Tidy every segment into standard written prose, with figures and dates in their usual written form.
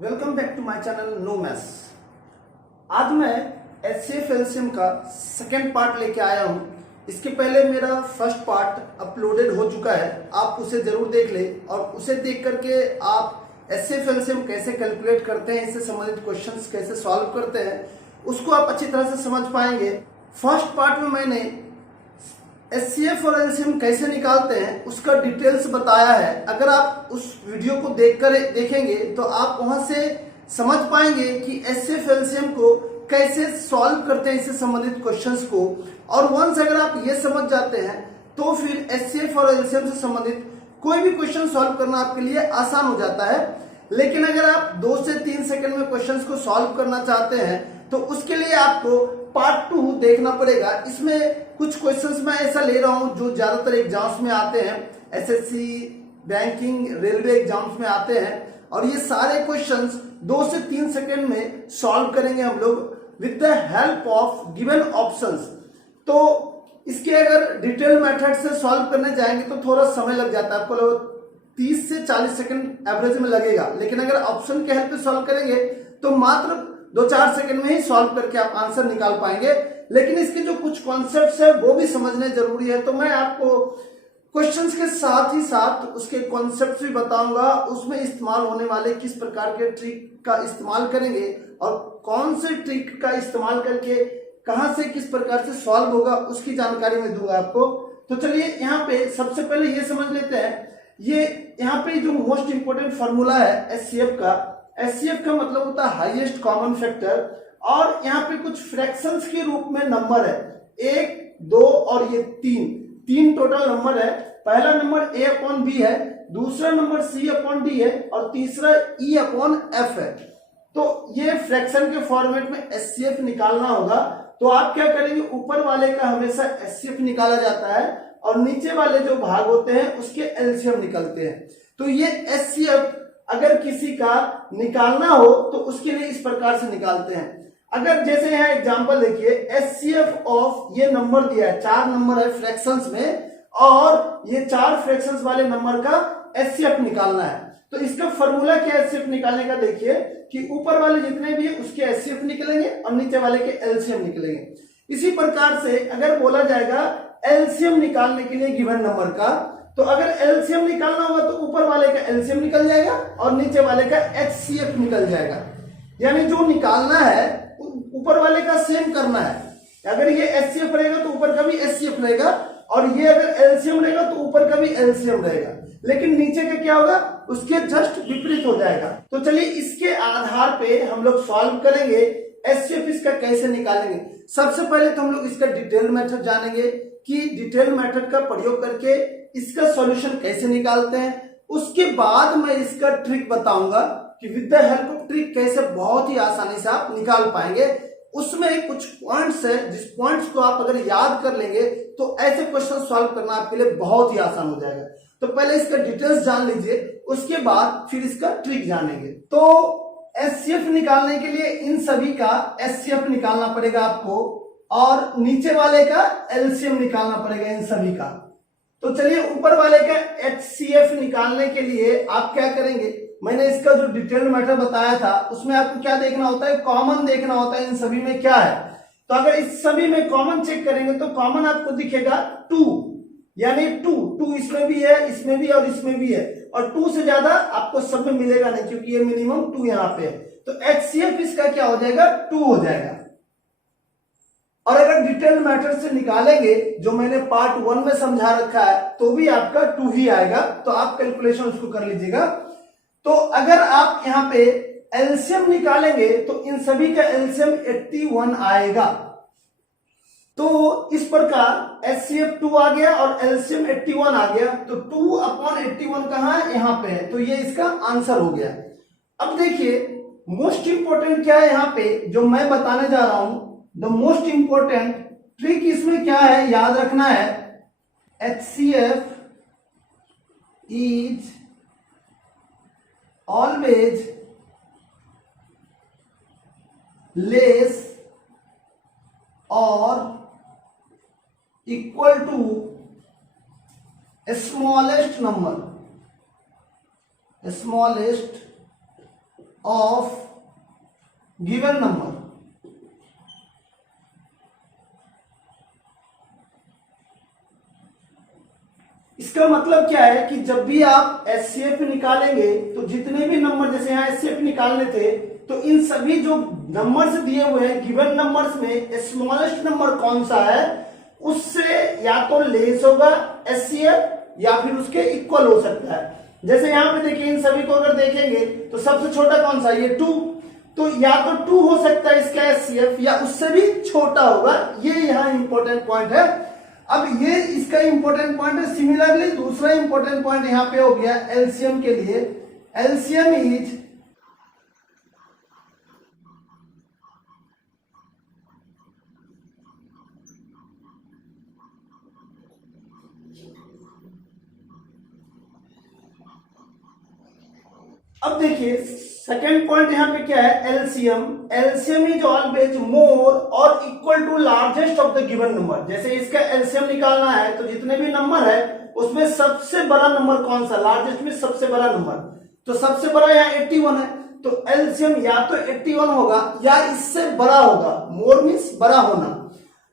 Welcome back to my channel no maths. आज मैं HCF LCM का सेकेंड पार्ट लेके आया हूं। इसके पहले मेरा फर्स्ट पार्ट अपलोडेड हो चुका है, आप उसे जरूर देख ले और उसे देख करके आप एचसीएफ एलसीएम कैसे कैलकुलेट करते हैं, इससे संबंधित क्वेश्चंस कैसे सॉल्व करते हैं, उसको आप अच्छी तरह से समझ पाएंगे। फर्स्ट पार्ट में मैंने एचसीएफ और एलसीएम कैसे निकालते हैं उसका डिटेल्स बताया है। अगर आप उस वीडियो को देखेंगे तो आप वहां से समझ पाएंगे कि एचसीएफ एलसीएम को कैसे सॉल्व करते हैं, इससे संबंधित क्वेश्चंस को। और वंस अगर आप ये समझ जाते हैं तो फिर एचसीएफ और एलसीएम से संबंधित कोई भी क्वेश्चन सॉल्व करना आपके लिए आसान हो जाता है। लेकिन अगर आप 2 से 3 सेकंड में क्वेश्चंस को सॉल्व करना चाहते हैं तो उसके लिए आपको पार्ट 2 देखना पड़ेगा। इसमें कुछ क्वेश्चंस मैं ऐसा ले रहा हूं जो ज्यादातर एग्जाम्स में आते हैं, एसएससी, बैंकिंग, रेलवे एग्जाम्स में आते हैं, और ये सारे क्वेश्चंस 2 से 3 सेकंड में सॉल्व करेंगे हम लोग with the help of given options. तो इसके अगर डिटेल मेथड से सॉल्व करने जाएंगे तो थोड़ा समय लग जाता है, आपको 30 से 40 सेकंड एवरेज में लगेगा। लेकिन अगर ऑप्शन के हेल्प से सॉल्व करेंगे तो मात्र 2-4 सेकंड में ही सॉल्व करके आप आंसर निकाल पाएंगे। लेकिन इसके जो कुछ कॉन्सेप्ट्स है वो भी समझने जरूरी है, तो मैं आपको क्वेश्चंस के साथ ही साथ उसके कॉन्सेप्ट्स भी बताऊंगा। उसमें इस्तेमाल होने वाले किस प्रकार के ट्रिक का इस्तेमाल करेंगे और कौन से ट्रिक का इस्तेमाल करके कहां से किस प्रकार से सॉल्व होगा उसकी जानकारी मैं दूंगा आपको। तो चलिए यहाँ पे सबसे पहले ये समझ लेते हैं, ये यहाँ पे जो मोस्ट इंपोर्टेंट फॉर्मूला है एचसीएफ का। एचसीएफ का मतलब होता है हाईएस्ट कॉमन फैक्टर, और यहाँ पे कुछ फ्रैक्शंस के रूप में नंबर है 1, 2 और ये 3 टोटल नंबर है। पहला नंबर a/b है, दूसरा नंबर c/d है और तीसरा e/f है। तो ये फ्रैक्शन के फॉर्मेट में एचसीएफ निकालना होगा। तो आप क्या करेंगे, ऊपर वाले का हमेशा एचसीएफ निकाला जाता है और नीचे वाले जो भाग होते हैं उसके एलसीएम निकलते हैं। तो ये एचसीएफ अगर किसी का निकालना हो तो उसके लिए इस प्रकार से निकालते हैं। अगर जैसे यहाँ एग्जांपल देखिए, एचसीएफ ऑफ ये नंबर दिया है, 4 नंबर है फ्रैक्शंस में, और ये 4 फ्रैक्शंस वाले नंबर का एचसीएफ निकालना है। तो इसका फॉर्मूला क्या है एचसीएफ निकालने का, देखिए कि ऊपर वाले जितने भी है उसके एचसीएफ निकलेंगे और नीचे वाले के एलसीएम निकलेंगे। इसी प्रकार से अगर बोला जाएगा एलसीएम निकालने के लिए गिवन नंबर का, तो अगर एलसीएम निकालना होगा तो ऊपर वाले का एलसीएम निकल जाएगा और नीचे वाले का एचसीएफ निकल जाएगा। यानी जो निकालना है ऊपर वाले का सेम करना है। अगर ये एचसीएफ रहेगा तो ऊपर का भी एचसीएफ रहेगा, और ये अगर एलसीएम रहेगा तो ऊपर का भी एलसीएम रहेगा। लेकिन नीचे का क्या होगा, उसके जस्ट विपरीत हो जाएगा। तो चलिए इसके आधार पे हम लोग सॉल्व करेंगे एचसीएफ इसका कैसे निकालेंगे। सबसे पहले तो हम लोग इसका डिटेल मेथड जानेंगे कि डिटेल मेथड का प्रयोग करके इसका सॉल्यूशन कैसे निकालते हैं। उसके बाद मैं इसका ट्रिक बताऊंगा कि with the help of trick कैसे बहुत ही आसानी से आप निकाल पाएंगे। उसमें कुछ पॉइंट्स है, जिस पॉइंट्स को आप अगर याद कर लेंगे तो ऐसे क्वेश्चन सॉल्व करना आपके लिए बहुत ही आसान हो जाएगा। तो पहले इसका डिटेल्स जान लीजिए, उसके बाद फिर इसका ट्रिक जानेंगे। तो एचसीएफ निकालने के लिए इन सभी का एचसीएफ निकालना पड़ेगा आपको, और नीचे वाले का एलसीएम निकालना पड़ेगा इन सभी का। तो चलिए ऊपर वाले का एचसीएफ निकालने के लिए आप क्या करेंगे, मैंने इसका जो डिटेल मैटर बताया था उसमें आपको क्या देखना होता है, कॉमन देखना होता है इन सभी में क्या है। तो अगर इस सभी में कॉमन चेक करेंगे तो कॉमन आपको दिखेगा 2, यानी 2 इसमें भी है, इसमें भी और इसमें भी है, और 2 से ज्यादा आपको सब में मिलेगा नहीं क्योंकि ये मिनिमम 2 यहाँ पे है। तो एचसीएफ इसका क्या हो जाएगा, 2 हो जाएगा। और अगर डिटेल मैटर से निकालेंगे जो मैंने पार्ट 1 में समझा रखा है तो भी आपका 2 ही आएगा। तो आप कैलकुलेशन उसको कर लीजिएगा। तो अगर आप यहाँ पे एलसीएम निकालेंगे तो इन सभी का एलसीएम 81 आएगा। तो इस प्रकार एचसीएफ 2 आ गया और एलसीएम 81 आ गया। तो 2/81 कहां है, यहां पे है। तो ये इसका आंसर हो गया। अब देखिए मोस्ट इंपोर्टेंट क्या है यहाँ पे जो मैं बताने जा रहा हूं, द मोस्ट इंपोर्टेंट ट्रिक इसमें क्या है याद रखना है, HCF इज ऑलवेज लेस और equal to smallest number of given number. इसका मतलब क्या है कि जब भी आप एचसीएफ निकालेंगे तो जितने भी नंबर, जैसे यहाँ एचसीएफ निकालने थे, तो इन सभी जो नंबर्स दिए हुए हैं गिवन नंबर्स में स्मॉलेस्ट नंबर कौन सा है उससे या तो लेस होगा एचसीएफ या फिर उसके इक्वल हो सकता है। जैसे यहाँ पे देखिए इन सभी को अगर देखेंगे तो सबसे छोटा कौन सा, ये 2, तो या तो 2 हो सकता है इसका एचसीएफ या उससे भी छोटा होगा। ये यहाँ इंपॉर्टेंट पॉइंट है। अब ये इसका इंपॉर्टेंट पॉइंट है। सिमिलरली दूसरा इंपॉर्टेंट पॉइंट यहाँ पे हो गया एलसीएम के लिए। एलसीएम इज अब देखिए सेकेंड पॉइंट यहाँ पे क्या है, LCM. LCM is always more और equal to largest of the given number. जैसे इसका एलसीएम निकालना है तो जितने भी नंबर है उसमें सबसे बड़ा नंबर कौन सा, लार्जेस्ट में सबसे बड़ा नंबर, तो सबसे बड़ा यहाँ 81 है। तो एलसीएम या तो 81 होगा या इससे बड़ा होगा। मोर मीन्स बड़ा होना।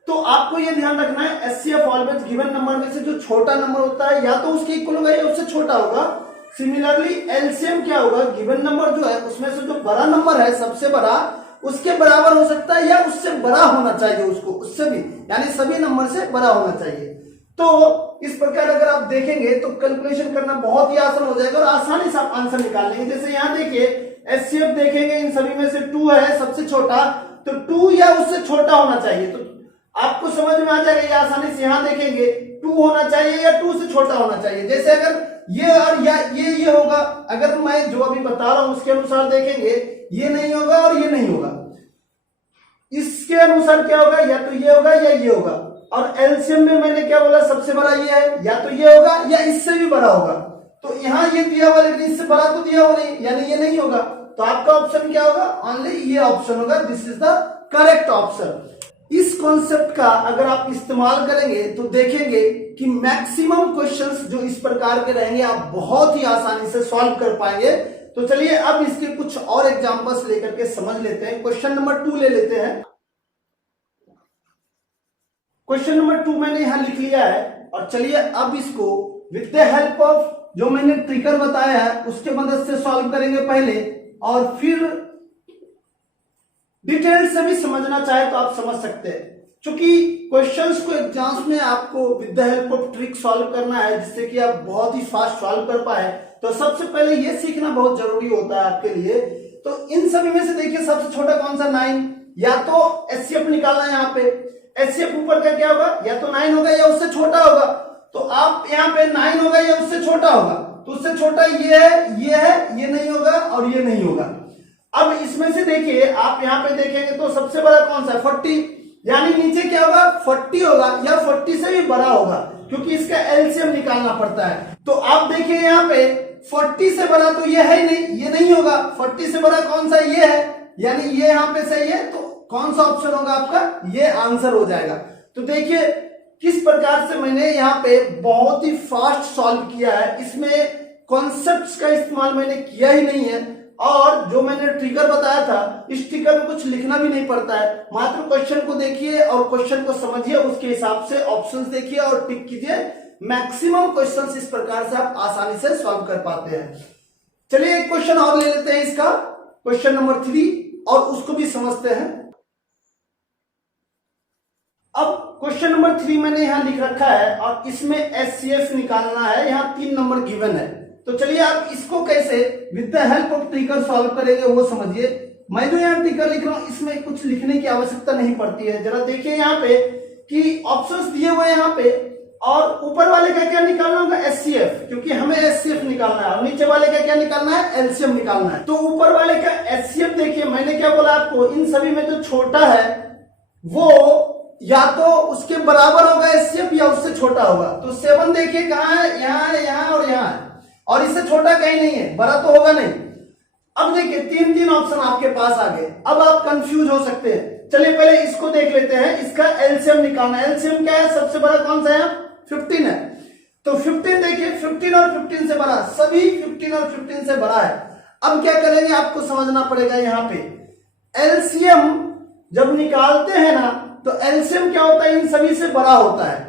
तो आपको ये ध्यान रखना है एचसीएफ ऑलवेज गिवन नंबर में से जो छोटा नंबर होता है या तो उसके इक्वल होगा या उससे छोटा होगा। सिमिलरली एलसीएम क्या होगा, गिवन नंबर जो है उसमें से जो बड़ा नंबर है सबसे बड़ा उसके बराबर हो सकता है या उससे बड़ा होना चाहिए, उसको उससे भी, यानी सभी नंबर से बड़ा होना चाहिए। तो इस प्रकार अगर आप देखेंगे तो कैलकुलेशन करना बहुत ही आसान हो जाएगा और आसानी से आप आंसर निकाल लेंगे। जैसे यहाँ देखिए एचसीएफ देखेंगे इन सभी में से 2 है सबसे छोटा, तो 2 या उससे छोटा होना चाहिए। तो आपको समझ में आ जाएगा ये आसानी से। यहाँ देखेंगे 2 होना चाहिए या 2 से छोटा होना चाहिए। जैसे अगर ये और या ये होगा, अगर मैं जो अभी बता रहा हूं उसके अनुसार देखेंगे ये नहीं होगा और ये नहीं होगा। इसके अनुसार क्या होगा, या तो ये होगा या ये होगा। और एलसीएम में मैंने क्या बोला, सबसे बड़ा ये है, या तो ये होगा या इससे भी बड़ा होगा। तो यहाँ ये दिया हुआ लेकिन इससे बड़ा तो दिया हुआ नहीं, यानी ये नहीं होगा। तो आपका ऑप्शन क्या होगा, ओनली ये ऑप्शन होगा। This is the correct option. इस कॉन्सेप्ट का अगर आप इस्तेमाल करेंगे तो देखेंगे कि मैक्सिमम क्वेश्चंस जो इस प्रकार के रहेंगे आप बहुत ही आसानी से सॉल्व कर पाएंगे। तो चलिए अब इसके कुछ और एग्जांपल्स लेकर के समझ लेते हैं। क्वेश्चन नंबर 2 ले लेते हैं। क्वेश्चन नंबर 2 मैंने यहां लिख लिया है और चलिए अब इसको विद द हेल्प ऑफ जो मैंने ट्रिकर बताया है उसके मदद से सॉल्व करेंगे पहले, और फिर डिटेल से भी समझना चाहे तो आप समझ सकते हैं। क्योंकि क्वेश्चंस को एग्जाम्स में आपको with the help of trick solve करना है जिससे कि आप बहुत ही फास्ट सॉल्व कर पाए, तो सबसे पहले ये सीखना बहुत जरूरी होता है आपके लिए। तो इन सभी में से देखिए सबसे छोटा कौन सा, 9। या तो एचसीएफ निकालना है। यहाँ पे एचसीएफ ऊपर का क्या होगा, या तो 9 होगा या उससे छोटा होगा। तो आप यहाँ पे 9 होगा या उससे छोटा होगा, तो उससे छोटा ये है, ये नहीं होगा और ये नहीं होगा। अब इसमें से देखिए आप यहाँ पे देखेंगे तो सबसे बड़ा कौन सा है, 40, यानी नीचे क्या होगा, 40 होगा या 40 से भी बड़ा होगा क्योंकि इसका एलसीएम निकालना पड़ता है। तो आप देखिए यहाँ पे 40 से बड़ा तो ये है ही नहीं, ये नहीं होगा। 40 से बड़ा कौन सा, ये है, यानी ये यहाँ पे सही है। तो कौन सा ऑप्शन होगा आपका, ये आंसर हो जाएगा। तो देखिए किस प्रकार से मैंने यहाँ पे बहुत ही फास्ट सॉल्व किया है। इसमें कॉन्सेप्ट्स का इस्तेमाल मैंने किया ही नहीं है और जो मैंने ट्रिगर बताया था इस ट्रिगर में कुछ लिखना भी नहीं पड़ता है। मात्र क्वेश्चन को देखिए और क्वेश्चन को समझिए, उसके हिसाब से ऑप्शंस देखिए और टिक कीजिए। मैक्सिमम क्वेश्चंस इस प्रकार से आप आसानी से सॉल्व कर पाते हैं। चलिए एक क्वेश्चन और ले लेते हैं इसका, क्वेश्चन नंबर 3, और उसको भी समझते हैं। अब क्वेश्चन नंबर 3 मैंने यहां लिख रखा है और इसमें एचसीएफ निकालना है। यहां 3 नंबर गिवन है। तो चलिए आप इसको कैसे विद द हेल्प ऑफ ट्रिकर सॉल्व करेंगे वो समझिए। मैं जो यहाँ ट्रिकर लिख रहा हूं इसमें कुछ लिखने की आवश्यकता नहीं पड़ती है। जरा देखिए यहाँ पे कि ऑप्शंस दिए हुए हैं यहाँ पे, और ऊपर वाले का क्या निकालना होगा, एचसीएफ, क्योंकि हमें एचसीएफ निकालना है। और नीचे वाले का क्या निकालना है, एलसीएम निकालना है। तो ऊपर वाले का एचसीएफ देखिए, मैंने क्या बोला आपको, इन सभी में जो छोटा है वो या तो उसके बराबर होगा एचसीएफ या उससे छोटा होगा। तो 7 देखिए कहाँ है, यहाँ है, यहाँ और यहाँ है, और इससे छोटा कहीं नहीं है, बड़ा तो होगा नहीं। अब देखिए 3 ऑप्शन आपके पास आ गए। अब आप कंफ्यूज हो सकते हैं। चलिए पहले इसको देख लेते हैं, इसका एलसीएम निकालना है। एलसीएम क्या है, सबसे बड़ा कौन सा है, 15 है। तो 15 देखिए, 15 और 15 से बड़ा, सभी 15 और 15 से बड़ा है। अब क्या करेंगे आपको समझना पड़ेगा यहाँ पे एलसीएम जब निकालते हैं ना तो एलसीएम क्या होता है इन सभी से बड़ा होता है।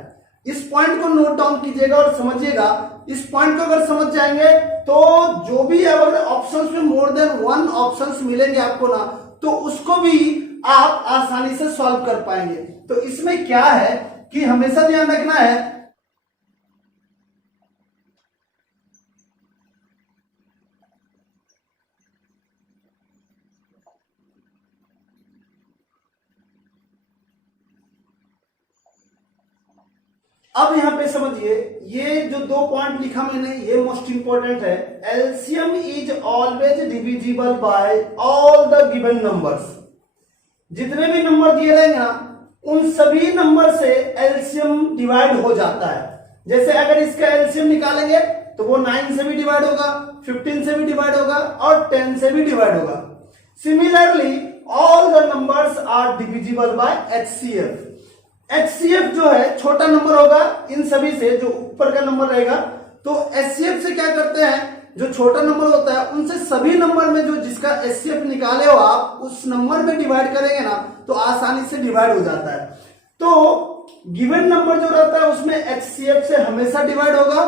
इस पॉइंट को नोट डाउन कीजिएगा और समझिएगा। इस पॉइंट को अगर समझ जाएंगे तो जो भी अगर ऑप्शंस में मोर देन वन ऑप्शंस मिलेंगे आपको ना तो उसको भी आप आसानी से सॉल्व कर पाएंगे। तो इसमें क्या है कि हमेशा ध्यान रखना है अब यहां पे समझिए ये जो दो पॉइंट लिखा मैंने ये मोस्ट इंपॉर्टेंट है। LCM is always divisible by all the given numbers. जितने भी नंबर दिए रहेंगे ना उन सभी नंबर से एलसीएम डिवाइड हो जाता है। जैसे अगर इसका एलसीएम निकालेंगे तो वो 9 से भी डिवाइड होगा, 15 से भी डिवाइड होगा और 10 से भी डिवाइड होगा। Similarly all the numbers are divisible by HCF. HCF जो है छोटा नंबर होगा इन सभी से, जो ऊपर का नंबर रहेगा। तो एचसीएफ से क्या करते हैं जो छोटा नंबर होता है उनसे सभी नंबर में जो जिसका एचसीएफ निकाले हो आप उस नंबर में डिवाइड करेंगे ना तो आसानी से डिवाइड हो जाता है। तो गिवन नंबर जो रहता है उसमें एचसीएफ से हमेशा डिवाइड होगा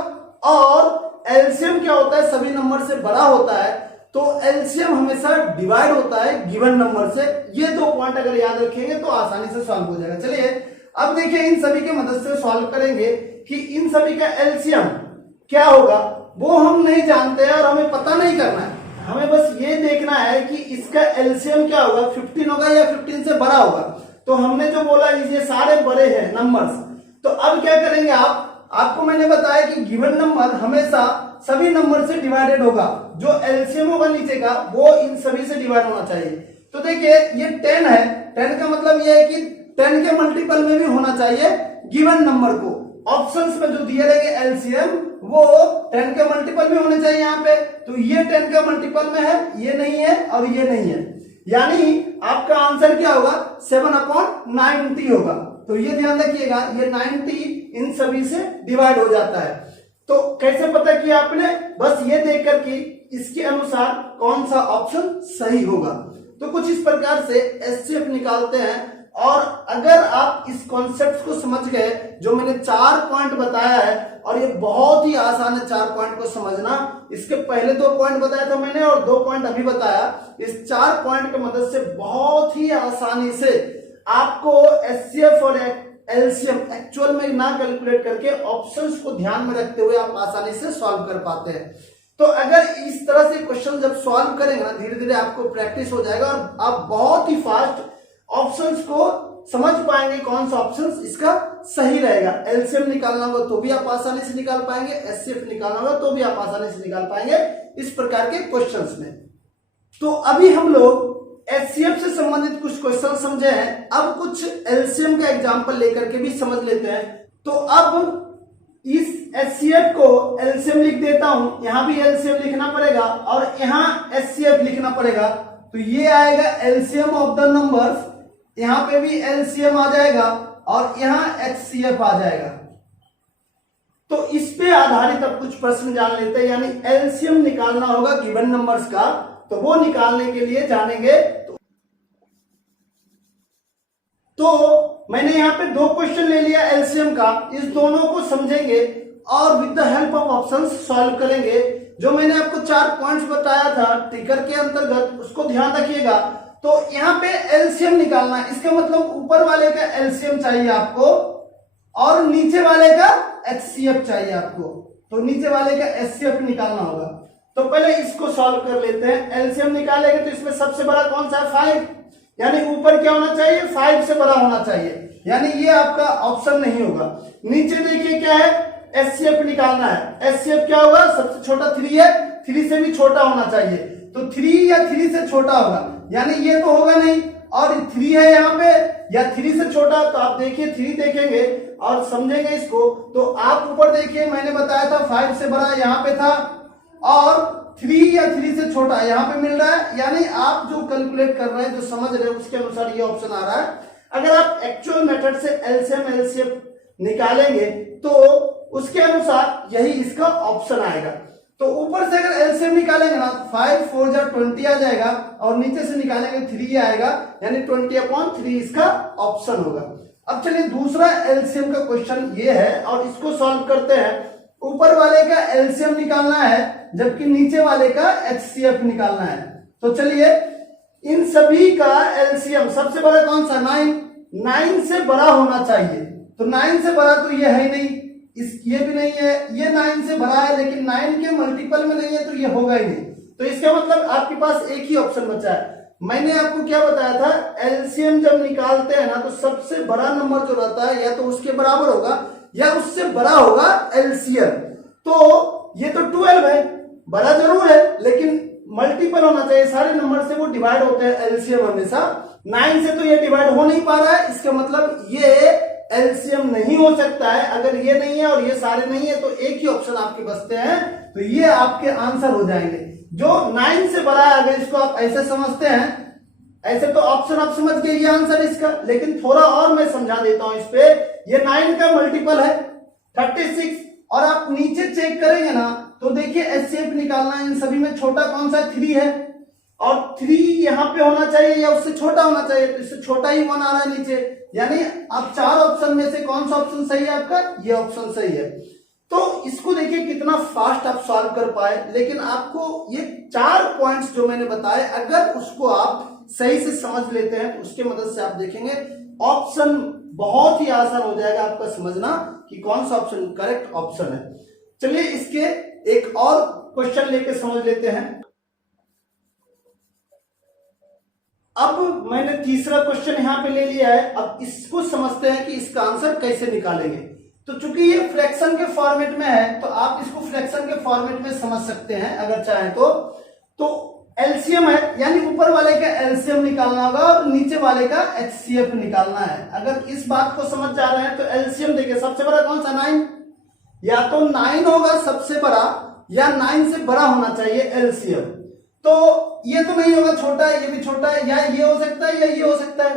और एलसीएम क्या होता है सभी नंबर से बड़ा होता है तो एलसीएम हमेशा डिवाइड होता है गिवन नंबर से। ये दो पॉइंट अगर याद रखेंगे तो आसानी से सॉल्व हो जाएगा। चलिए अब देखिए इन सभी की मदद से सॉल्व करेंगे कि इन सभी का एलसीएम क्या होगा वो हम नहीं जानते हैं और हमें पता नहीं करना है। हमें बस ये देखना है कि इसका एलसीएम क्या होगा, 15 होगा या 15 से बड़ा होगा। तो हमने जो बोला ये सारे बड़े हैं नंबर्स। तो अब क्या करेंगे आपको मैंने बताया कि गिवन नंबर हमेशा सभी नंबर से डिवाइडेड होगा। जो एलसीएम होगा नीचे का वो इन सभी से डिवाइड होना चाहिए। तो देखिए ये 10 है, 10 का मतलब ये है कि 10 के मल्टीपल में भी होना चाहिए गिवन नंबर को। ऑप्शंस में जो दिए रहेंगे एलसीएम वो 10 के मल्टीपल में होने चाहिए यहाँ पे। तो ये 10 के मल्टीपल में है, ये नहीं है और ये नहीं है, यानी आपका आंसर क्या होगा 7/90 होगा। तो ये ध्यान रखिएगा ये 90 इन सभी से डिवाइड हो जाता है। तो कैसे पता किया आपने, बस ये देख कर कि इसके अनुसार कौन सा ऑप्शन सही होगा। तो कुछ इस प्रकार से एचसीएफ निकालते हैं। और अगर आप इस कॉन्सेप्ट को समझ गए जो मैंने 4 पॉइंट बताया है, और ये बहुत ही आसान है 4 पॉइंट को समझना। इसके पहले 2 पॉइंट बताया था मैंने और 2 पॉइंट अभी बताया। इस 4 पॉइंट की मदद से बहुत ही आसानी से आपको एचसीएफ और एलसीएम एक्चुअल में ना कैलकुलेट करके ऑप्शंस को ध्यान में रखते हुए आप आसानी से सॉल्व कर पाते हैं। तो अगर इस तरह से क्वेश्चन जब सॉल्व करेंगे ना धीरे धीरे आपको प्रैक्टिस हो जाएगा और आप बहुत ही फास्ट ऑप्शंस को समझ पाएंगे कौन सा ऑप्शन इसका सही रहेगा। एलसीएम निकालना होगा तो भी आप आसानी से निकाल पाएंगे, एचसीएफ निकालना होगा तो भी आप आसानी से निकाल पाएंगे इस प्रकार के क्वेश्चंस में। तो अभी हम लोग एचसीएफ से संबंधित कुछ क्वेश्चन समझे हैं। अब कुछ एलसीएम का एग्जांपल लेकर के भी समझ लेते हैं। तो अब इस एचसीएफ को एलसीएम लिख देता हूं, यहां भी एलसीएम लिखना पड़ेगा और यहां एचसीएफ लिखना पड़ेगा। तो ये आएगा एलसीएम ऑफ द नंबर्स, यहां पे भी एलसीएम आ जाएगा और यहां एचसीएफ आ जाएगा। तो इस पे आधारित अब कुछ प्रश्न जान लेते हैं, यानी एलसीएम निकालना होगा गिवन नंबर्स का। तो वो निकालने के लिए जानेंगे। तो मैंने यहां पे 2 क्वेश्चन ले लिया एलसीएम का, इस दोनों को समझेंगे और with the help of options solve करेंगे। जो मैंने आपको 4 पॉइंट्स बताया था ट्रिगर के अंतर्गत उसको ध्यान रखिएगा। तो यहां पे एलसीएम निकालना है, इसका मतलब ऊपर वाले का एलसीएम चाहिए आपको और नीचे वाले का एचसीएफ चाहिए आपको। तो नीचे वाले का एचसीएफ निकालना होगा। तो पहले इसको सॉल्व कर लेते हैं। एलसीएम निकालेंगे तो इसमें सबसे बड़ा कौन सा है 5, यानी ऊपर क्या होना चाहिए 5 से बड़ा होना चाहिए, यानी ये आपका ऑप्शन नहीं होगा। नीचे देखिए क्या है एचसीएफ निकालना है। एचसीएफ क्या होगा सबसे छोटा 3 है, 3 से भी छोटा होना चाहिए। तो 3 या 3 से छोटा होगा, यानी ये तो होगा नहीं। और 3 है यहाँ पे या 3 से छोटा, तो आप देखिए 3 देखेंगे और समझेंगे इसको। तो आप ऊपर देखिए मैंने बताया था 5 से बड़ा यहाँ पे था और 3 या 3 से छोटा यहाँ पे मिल रहा है, यानी आप जो कैलकुलेट कर रहे हैं जो समझ रहे हैं उसके अनुसार ये ऑप्शन आ रहा है। अगर आप एक्चुअल मेथड से एलसीएम एलसीएफ निकालेंगे तो उसके अनुसार यही इसका ऑप्शन आएगा। तो ऊपर से अगर एलसीएम निकालेंगे ना 5 4 जा 20 आ जाएगा और नीचे से निकालेंगे 3 आएगा, यानी 20/3 इसका ऑप्शन होगा। अब चलिए दूसरा एलसीएम का क्वेश्चन ये है और इसको सॉल्व करते हैं। ऊपर वाले का एलसीएम निकालना है जबकि नीचे वाले का एचसीएफ निकालना है। तो चलिए इन सभी का एलसीएम सबसे बड़ा कौन सा 9 से बड़ा होना चाहिए। तो 9 से बड़ा तो ये है ही नहीं, ये भी नहीं है, ये 9 से बड़ा है लेकिन 9 के मल्टीपल में नहीं है तो ये होगा ही नहीं। तो इसका मतलब आपके पास एक ही ऑप्शन बचा है। मैंने आपको क्या बताया था, एलसीएम जब निकालते हैं ना तो सबसे बड़ा नंबर जो रहता है या तो उसके बराबर होगा या उससे बड़ा होगा एलसीएम। तो ये तो 12 है, बड़ा जरूर है लेकिन मल्टीपल होना चाहिए, सारे नंबर से वो डिवाइड होते हैं एलसीएम हमेशा। 9 से तो ये डिवाइड हो नहीं पा रहा है, इसका मतलब ये एलसीएम नहीं हो सकता है। अगर ये नहीं है और ये सारे नहीं है तो एक ही ऑप्शन आपके बचते हैं, तो ये आपके आंसर हो जाएंगे। जो 9 से बड़ा है अगर इसको आप ऐसे समझते हैं, ऐसे तो ऑप्शन आप समझ गए ये आंसर इसका, लेकिन थोड़ा और मैं समझा देता हूं इस पे। ये 9 का मल्टीपल है 36 और आप नीचे चेक करेंगे ना तो देखिए एचसीएफ निकालना है, इन सभी में छोटा कौन सा 3 है और 3 यहाँ पे होना चाहिए या उससे छोटा होना चाहिए, तो इससे छोटा ही 1 आ रहा है नीचे, यानी आप 4 ऑप्शन में से कौन सा ऑप्शन सही है आपका, ये ऑप्शन सही है। तो इसको देखिए कितना फास्ट आप सॉल्व कर पाए, लेकिन आपको ये 4 पॉइंट्स जो मैंने बताए अगर उसको आप सही से समझ लेते हैं तो उसके मदद से आप देखेंगे ऑप्शन बहुत ही आसान हो जाएगा आपका समझना कि कौन सा ऑप्शन करेक्ट ऑप्शन है। चलिए इसके एक और क्वेश्चन लेके समझ लेते हैं। अब मैंने तीसरा क्वेश्चन यहां पे ले लिया है, अब इसको समझते हैं कि इसका आंसर कैसे निकालेंगे। तो चूंकि ये फ्रैक्शन के फॉर्मेट में है तो आप इसको फ्रैक्शन के फॉर्मेट में समझ सकते हैं अगर चाहें तो एलसीएम है यानी ऊपर वाले का एलसीएम निकालना होगा और नीचे वाले का एचसीएफ निकालना है। अगर इस बात को समझ जा रहे हैं तो एलसीएम देखिए सबसे बड़ा कौन सा 9, या तो 9 होगा सबसे बड़ा या 9 से बड़ा होना चाहिए एलसीएम। तो ये तो नहीं होगा, छोटा है, ये भी छोटा है, या ये हो सकता है या ये हो सकता है।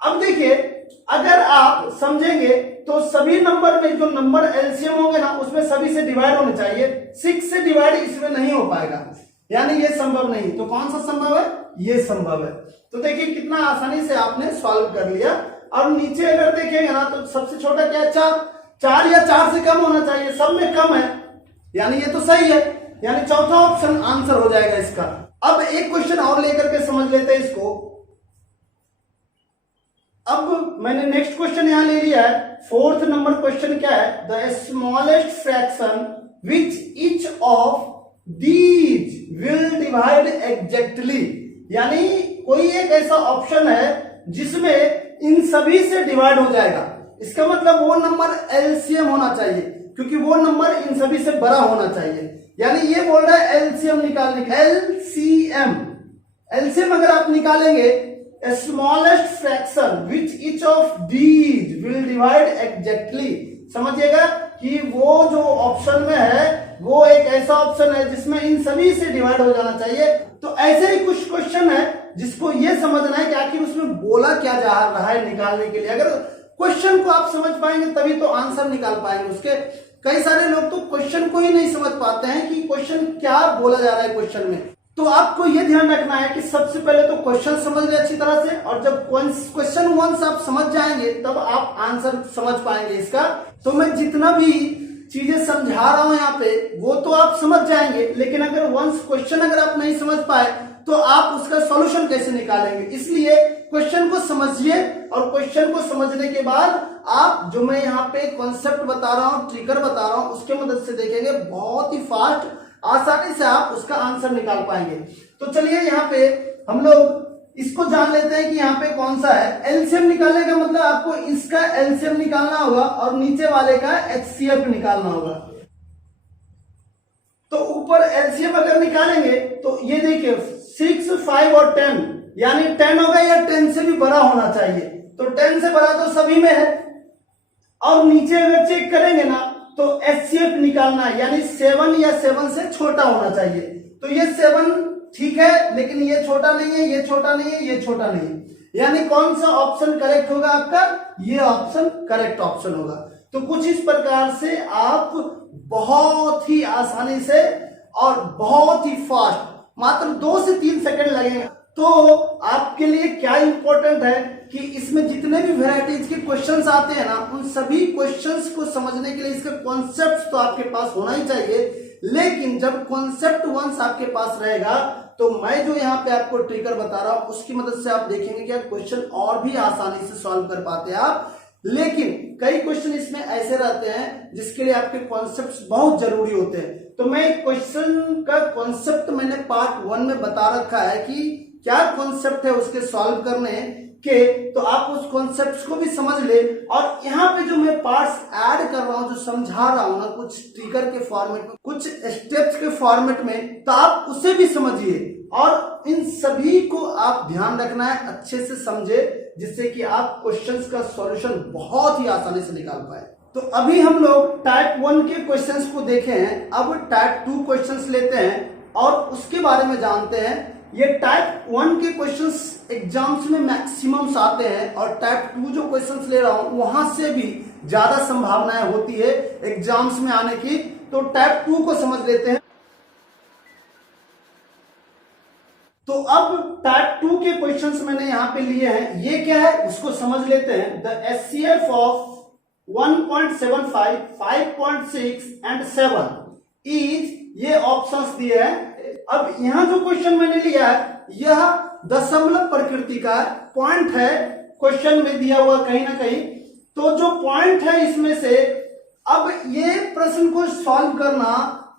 अब देखिए अगर आप समझेंगे तो सभी नंबर में जो नंबर एलसीएम होंगे ना उसमें सभी से डिवाइड होने चाहिए, 6 से डिवाइड इसमें नहीं हो पाएगा, यानी ये संभव नहीं। तो कौन सा संभव है, ये संभव है। तो देखिए कितना आसानी से आपने सॉल्व कर लिया। और नीचे अगर देखेंगे ना तो सबसे छोटा क्या है 4 या 4 से कम होना चाहिए, सब में कम है, यानी ये तो सही है, यानी चौथा ऑप्शन आंसर हो जाएगा इसका। अब एक क्वेश्चन और लेकर के समझ लेते हैं इसको। अब मैंने नेक्स्ट क्वेश्चन यहां ले लिया है, 4th नंबर क्वेश्चन क्या है, the smallest fraction which each of these will divide exactly, यानी कोई एक ऐसा ऑप्शन है जिसमें इन सभी से डिवाइड हो जाएगा। इसका मतलब वो नंबर एलसीएम होना चाहिए क्योंकि वो नंबर इन सभी से बड़ा होना चाहिए, यानी ये बोल रहा है एलसीएम निकालने का। एलसीएम अगर आप निकालेंगे smallest fraction which each of these will divide exactly, समझिएगा कि वो जो ऑप्शन में है वो एक ऐसा ऑप्शन है जिसमें इन सभी से डिवाइड हो जाना चाहिए। तो ऐसे ही कुछ क्वेश्चन है जिसको ये समझना है कि आखिर उसमें बोला क्या जा रहा है निकालने के लिए। अगर क्वेश्चन को आप समझ पाएंगे तभी तो आंसर निकाल पाएंगे उसके। कई सारे लोग तो क्वेश्चन को ही नहीं समझ पाते हैं कि क्वेश्चन क्या बोला जा रहा है क्वेश्चन में। तो आपको यह ध्यान रखना है कि सबसे पहले तो क्वेश्चन समझ ले अच्छी तरह से, और जब क्वेश्चन वंस आप समझ जाएंगे तब आप आंसर समझ पाएंगे इसका। तो मैं जितना भी चीजें समझा रहा हूं यहाँ पे वो तो आप समझ जाएंगे, लेकिन अगर वंस क्वेश्चन अगर आप नहीं समझ पाए तो आप उसका सॉल्यूशन कैसे निकालेंगे। इसलिए क्वेश्चन को समझिए और क्वेश्चन को समझने के बाद आप जो मैं यहाँ पे कॉन्सेप्ट बता रहा हूँ, ट्रिगर बता रहा हूँ, उसके मदद से देखेंगे बहुत ही फास्ट आसानी से आप उसका आंसर निकाल पाएंगे। तो चलिए यहाँ पे हम लोग इसको जान लेते हैं कि यहाँ पे कौन सा है। एलसीएम निकालने का मतलब आपको इसका एलसीएम निकालना होगा और नीचे वाले का एचसीएफ निकालना होगा। तो ऊपर एलसीएम अगर निकालेंगे तो ये देखिए 6, 5 और 10, यानी 10 होगा या 10 से भी बड़ा होना चाहिए। तो 10 से बड़ा तो सभी में है, और नीचे अगर चेक करेंगे ना तो एचसीएफ निकालना है, यानी 7 या 7 से छोटा होना चाहिए। तो ये 7 ठीक है, लेकिन ये छोटा नहीं है, ये छोटा नहीं है, ये छोटा नहीं है, यानी कौन सा ऑप्शन करेक्ट होगा आपका, ये ऑप्शन करेक्ट ऑप्शन होगा। तो कुछ इस प्रकार से आप बहुत ही आसानी से और बहुत ही फास्ट, मात्र 2 से 3 सेकंड लगेगा। तो आपके लिए क्या इंपॉर्टेंट है कि इसमें जितने भी वैरायटीज के क्वेश्चंस आते हैं ना, उन सभी क्वेश्चंस को समझने के लिए इसका कॉन्सेप्ट तो आपके पास होना ही चाहिए। लेकिन जब कॉन्सेप्ट वंस आपके पास रहेगा तो मैं जो यहाँ पे आपको ट्रिकर बता रहा हूं उसकी मदद से आप देखेंगे कि क्वेश्चन और भी आसानी से सॉल्व कर पाते हैं आप। लेकिन कई क्वेश्चन इसमें ऐसे रहते हैं जिसके लिए आपके कॉन्सेप्ट्स बहुत जरूरी होते हैं। तो मैं क्वेश्चन का कॉन्सेप्ट मैंने पार्ट 1 में बता रखा है कि क्या कॉन्सेप्ट है उसके सॉल्व करने के, तो आप उस कॉन्सेप्ट्स को भी समझ ले। और यहाँ पे जो मैं पार्ट्स ऐड कर रहा हूं, जो समझा रहा हूं ना, कुछ ट्रिगर के फॉर्मेट में, कुछ स्टेप्स के फॉर्मेट में, तो आप उसे भी समझिए और इन सभी को आप ध्यान रखना है, अच्छे से समझे, जिससे कि आप क्वेश्चंस का सॉल्यूशन बहुत ही आसानी से निकाल पाए। तो अभी हम लोग टाइप 1 के क्वेश्चंस को देखे हैं, अब टाइप 2 क्वेश्चंस लेते हैं और उसके बारे में जानते हैं। ये टाइप 1 के क्वेश्चंस एग्जाम्स में मैक्सिमम आते हैं और टाइप 2 जो क्वेश्चंस ले रहा हूं वहां से भी ज्यादा संभावनाएं होती है एग्जाम्स में आने की। तो टाइप 2 को समझ लेते हैं। तो अब टाइप 2 के क्वेश्चंस मैंने यहां पे लिए हैं, ये क्या है उसको समझ लेते हैं। The HCF of 1.75, 5.6 and 7 is, ये ऑप्शंस दिए हैं। अब यहां जो क्वेश्चन मैंने लिया है यह दशमलव प्रकृति का पॉइंट है, क्वेश्चन में दिया हुआ कहीं ना कहीं। तो जो पॉइंट है इसमें से, अब ये प्रश्न को सॉल्व करना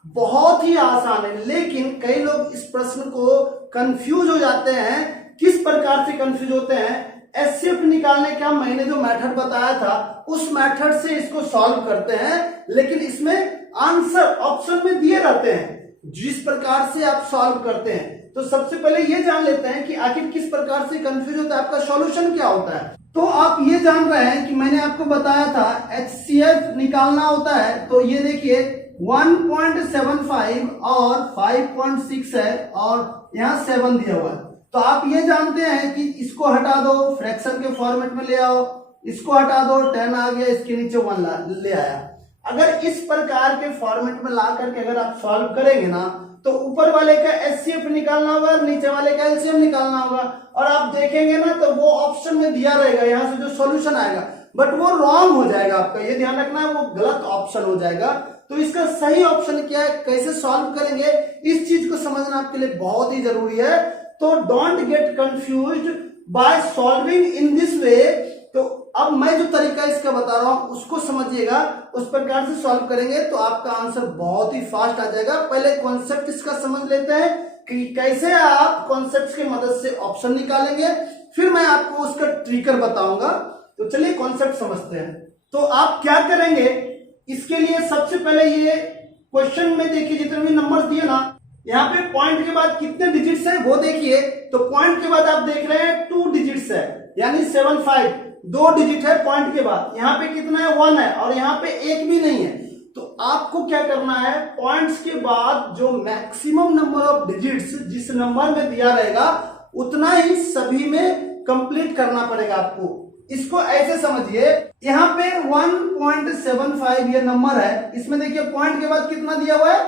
बहुत ही आसान है, लेकिन कई लोग इस प्रश्न को कंफ्यूज हो जाते हैं। किस प्रकार से कंफ्यूज होते हैं? एचसीएफ निकालने का मैंने जो मेथड बताया था उस मेथड से इसको सॉल्व करते हैं, लेकिन इसमें आंसर ऑप्शन में दिए रहते हैं जिस प्रकार से आप सॉल्व करते हैं। तो सबसे पहले ये जान लेते हैं कि आखिर किस प्रकार से कंफ्यूज होता है, आपका सॉल्यूशन क्या होता है। तो आप ये जान रहे हैं कि मैंने आपको बताया था एचसीएफ निकालना होता है। तो ये देखिए 1.75 और 5.6 है और यहाँ 7 दिया हुआ है। तो आप ये जानते हैं कि इसको हटा दो, फ्रैक्शन के फॉर्मेट में ले आओ, इसको हटा दो, 10 आ गया, इसके नीचे 1 ले आया। अगर इस प्रकार के फॉर्मेट में ला करके अगर आप सॉल्व करेंगे ना, तो ऊपर वाले का एचसीएफ निकालना होगा, नीचे वाले का एलसीएम निकालना होगा, और आप देखेंगे ना तो वो ऑप्शन में दिया रहेगा यहां से जो सॉल्यूशन आएगा, बट वो रॉन्ग हो जाएगा। आपका ये ध्यान रखना है, वो गलत ऑप्शन हो जाएगा। तो इसका सही ऑप्शन क्या है, कैसे सॉल्व करेंगे, इस चीज को समझना आपके लिए बहुत ही जरूरी है। तो don't get confused by solving in this way. तो अब मैं जो तरीका इसका बता रहा हूं उसको समझिएगा, उस प्रकार से सॉल्व करेंगे तो आपका आंसर बहुत ही फास्ट आ जाएगा। पहले कॉन्सेप्ट इसका समझ लेते हैं कि कैसे आप कॉन्सेप्ट की मदद से ऑप्शन निकालेंगे, फिर मैं आपको उसका ट्रिकर बताऊंगा। तो चलिए कॉन्सेप्ट समझते हैं। तो आप क्या करेंगे इसके लिए, सबसे पहले ये क्वेश्चन में देखिए जितने भी नंबर दिए ना, यहाँ पे पॉइंट के बाद कितने डिजिट्स है वो देखिए। तो पॉइंट के बाद आप देख रहे हैं 2 डिजिट्स है, यानी 75, 2 डिजिट है पॉइंट के बाद। यहाँ पे कितना है, 1 है, और यहाँ पे 1 भी नहीं है। तो आपको क्या करना है, पॉइंट्स के बाद जो मैक्सिमम नंबर ऑफ डिजिट्स जिस नंबर में दिया रहेगा उतना ही सभी में कंप्लीट करना पड़ेगा आपको। इसको ऐसे समझिए, यहाँ पे 1.75 ये नंबर है, इसमें देखिए पॉइंट के बाद कितना दिया हुआ है,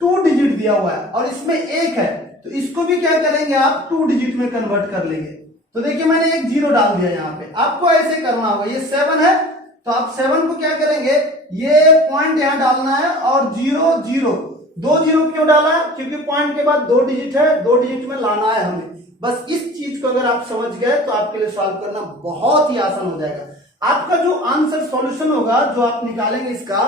2 डिजिट दिया हुआ है, और इसमें 1 है। तो इसको भी क्या करेंगे आप, 2 डिजिट में कन्वर्ट कर लेंगे। तो देखिए मैंने एक 0 डाल दिया यहाँ पे, आपको ऐसे करना होगा। ये 7 है तो आप 7 को क्या करेंगे, ये पॉइंट यहाँ डालना है और 0 0, 2 0 क्यों डाला, क्योंकि पॉइंट के बाद 2 डिजिट है, 2 डिजिट में लाना है हमें। बस इस चीज को अगर आप समझ गए तो आपके लिए सॉल्व करना बहुत ही आसान हो जाएगा। आपका जो आंसर सॉल्यूशन होगा जो आप निकालेंगे इसका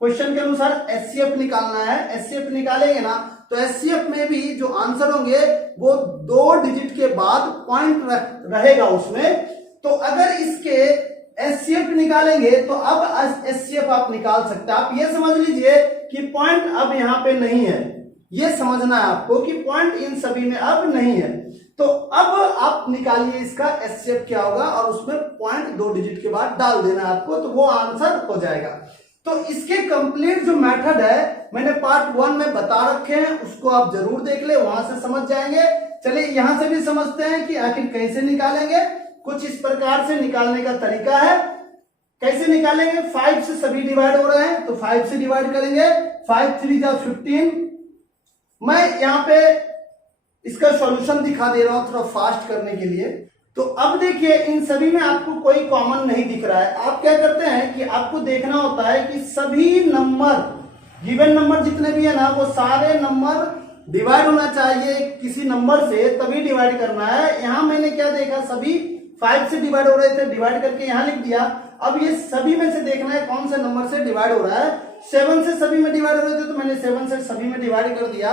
क्वेश्चन के अनुसार एचसीएफ निकालना है। एचसीएफ निकालेंगे ना तो एचसीएफ में भी जो आंसर होंगे वो 2 डिजिट के बाद पॉइंट रहेगा उसमें। तो अगर इसके एचसीएफ निकालेंगे तो अब एचसीएफ आप निकाल सकते हैं। आप ये समझ लीजिए कि पॉइंट अब यहाँ पे नहीं है, ये समझना है आपको कि पॉइंट इन सभी में अब नहीं है। तो अब आप निकालिए इसका एचसीएफ क्या होगा और उसमें पॉइंट 2 डिजिट के बाद डाल देना है आपको, तो वो आंसर हो जाएगा। तो इसके कंप्लीट जो मेथड है मैंने पार्ट 1 में बता रखे हैं, उसको आप जरूर देख ले, वहां से समझ जाएंगे। चलिए यहां से भी समझते हैं कि आखिर कैसे निकालेंगे। कुछ इस प्रकार से निकालने का तरीका है। कैसे निकालेंगे, 5 से सभी डिवाइड हो रहे हैं तो 5 से डिवाइड करेंगे, 5 3 जा 15, मैं यहाँ पे इसका सॉल्यूशन दिखा दे रहा हूं थोड़ा फास्ट करने के लिए। तो अब देखिए इन सभी में आपको कोई कॉमन नहीं दिख रहा है। आप क्या करते हैं कि आपको देखना होता है कि सभी नंबर, गिवन नंबर जितने भी है ना, वो सारे नंबर डिवाइड होना चाहिए किसी नंबर से, तभी डिवाइड करना है। यहाँ मैंने क्या देखा, सभी 5 से डिवाइड हो रहे थे, डिवाइड करके यहाँ लिख दिया। अब ये सभी में से देखना है कौन से नंबर से डिवाइड हो रहा है। 7 से सभी में डिवाइड हो रहे थे तो मैंने 7 से सभी में डिवाइड कर दिया।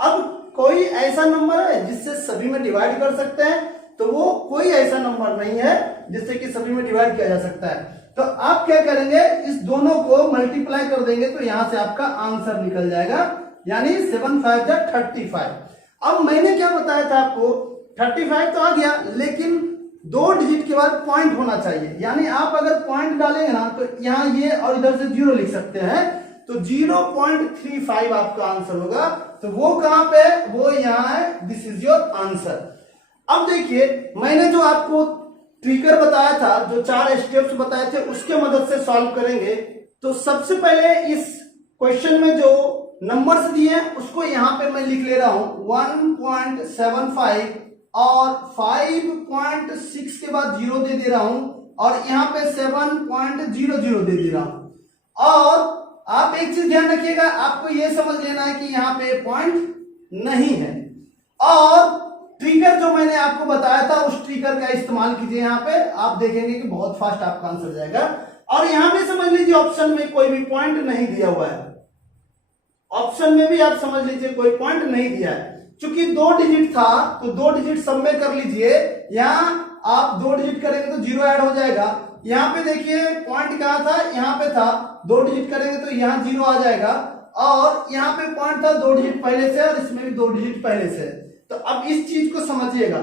अब कोई ऐसा नंबर है जिससे सभी में डिवाइड कर सकते हैं, तो वो कोई ऐसा नंबर नहीं है जिससे कि सभी में डिवाइड किया जा सकता है। तो आप क्या करेंगे, इस दोनों को मल्टीप्लाई कर देंगे तो यहां से आपका आंसर निकल जाएगा, यानी 7 5 जा 35। अब मैंने क्या बताया था आपको, 35 तो आ गया, लेकिन 2 डिजिट के बाद पॉइंट होना चाहिए। यानी आप अगर पॉइंट डालेंगे ना तो यहाँ ये और इधर से 0 लिख सकते हैं, तो 0.35 आपका आंसर होगा। तो वो कहां पे, वो यहाँ है, दिस इज योर आंसर। अब देखिए मैंने जो आपको ट्रिकर बताया था, जो 4 स्टेप्स बताए थे, उसके मदद से सॉल्व करेंगे। तो सबसे पहले इस क्वेश्चन में जो नंबर्स दिए हैं उसको यहां पे मैं लिख ले रहा हूं 1.75 और 5.6 के बाद 0 दे रहा हूं, और यहां पे 7.00 दे रहा हूं। और आप एक चीज ध्यान रखिएगा, आपको यह समझ लेना है कि यहाँ पे पॉइंट नहीं है। और ट्रिगर जो मैंने आपको बताया था उस ट्रिगर का इस्तेमाल कीजिए, यहाँ पे आप देखेंगे कि बहुत फास्ट आपका आंसर जाएगा। और यहां पे समझ लीजिए ऑप्शन में कोई भी पॉइंट नहीं दिया हुआ है, ऑप्शन में भी आप समझ लीजिए कोई पॉइंट नहीं दिया है। चूंकि 2 डिजिट था तो 2 डिजिट सब में कर लीजिए। यहां आप 2 डिजिट करेंगे तो 0 ऐड हो जाएगा। यहाँ पे देखिए पॉइंट कहां था, यहाँ पे था, 2 डिजिट करेंगे तो यहाँ 0 आ जाएगा। और यहाँ पे पॉइंट था 2 डिजिट पहले से, और इसमें भी 2 डिजिट पहले से। तो अब इस चीज को समझिएगा।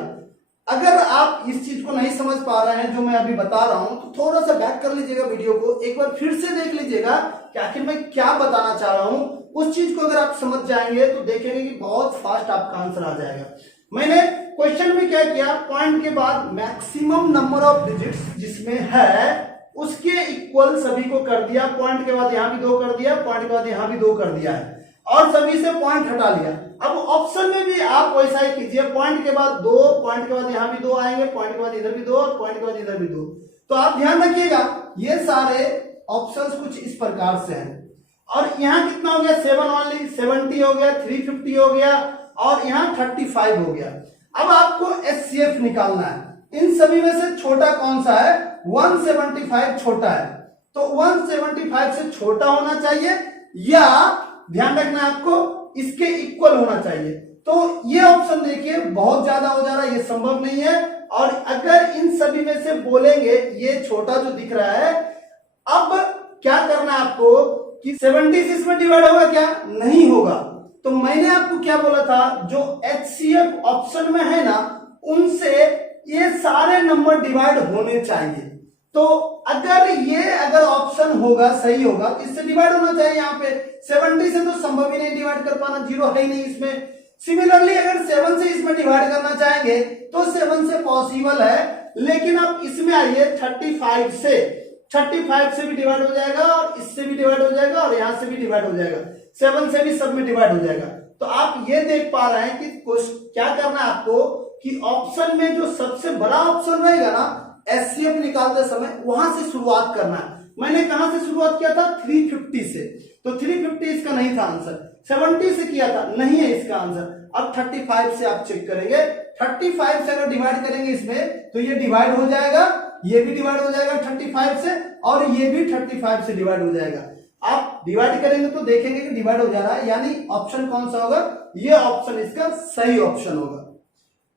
अगर आप इस चीज को नहीं समझ पा रहे हैं जो मैं अभी बता रहा हूं, तो थोड़ा सा बैक कर लीजिएगा वीडियो को, एक बार फिर से देख लीजिएगा कि आखिर मैं क्या बताना चाह रहा हूं। उस चीज को अगर आप समझ जाएंगे तो देखेंगे कि बहुत फास्ट आपका आंसर आ जाएगा। मैंने क्वेश्चन में क्या किया, पॉइंट के बाद मैक्सिमम नंबर ऑफ डिजिट्स जिसमें है उसके इक्वल सभी को कर दिया। पॉइंट के बाद यहां भी 2 कर दिया, पॉइंट के बाद यहां भी 2 कर दिया है, और सभी से पॉइंट हटा लिया। अब ऑप्शन में भी आप वैसा ही कीजिए, पॉइंट के बाद 2, पॉइंट के बाद यहां भी 2 आएंगे, पॉइंट के बाद इधर भी 2, और पॉइंट के बाद इधर भी 2। तो आप ध्यान रखिएगा ये सारे ऑप्शंस कुछ इस प्रकार से हैं। और यहाँ कितना हो गया, 7 ओनली, 70 हो गया, 350 हो गया, और यहाँ 35 हो गया। अब आपको एचसीएफ निकालना है। इन सभी में से छोटा कौन सा है, 175 छोटा है, तो 175 से छोटा होना चाहिए, या ध्यान रखना है आपको इसके इक्वल होना चाहिए। तो ये ऑप्शन देखिए बहुत ज्यादा हो जा रहा है, ये संभव नहीं है। और अगर इन सभी में से बोलेंगे ये छोटा जो दिख रहा है, अब क्या करना है आपको कि 70 से इसमें डिवाइड होगा क्या, नहीं होगा। तो मैंने आपको क्या बोला था, जो एचसीएफ ऑप्शन में है ना, उनसे ये सारे नंबर डिवाइड होने चाहिए। तो अगर ऑप्शन होगा, सही होगा, तो इससे डिवाइड होना चाहिए। यहाँ पे 70 से तो संभव ही नहीं डिवाइड कर पाना, 0 है ही नहीं इसमें। सिमिलरली अगर 7 से इसमें डिवाइड करना चाहेंगे तो 7 से पॉसिबल है, लेकिन अब इसमें आइए 35 से भी डिवाइड हो जाएगा, और इससे भी डिवाइड हो जाएगा, और यहां से भी डिवाइड हो जाएगा, 7 से भी सब में डिवाइड हो जाएगा। तो आप ये देख पा रहे हैं कि क्या करना है आपको कि ऑप्शन में जो सबसे बड़ा ऑप्शन रहेगा ना, एचसीएफ निकालते समय वहां से शुरुआत करना है। मैंने कहां से शुरुआत किया था, 350 से, तो 350 इसका नहीं था आंसर। 70 से किया था, नहीं है इसका आंसर। अब 35 से आप चेक करेंगे, 35 से अगर डिवाइड करेंगे इसमें तो ये डिवाइड हो जाएगा, ये भी डिवाइड हो जाएगा 35 से, और ये भी 35 से डिवाइड हो जाएगा। आप डिवाइड करेंगे तो देखेंगे कि डिवाइड हो जा रहा है, यानी ऑप्शन कौन सा होगा, ये ऑप्शन इसका सही ऑप्शन होगा।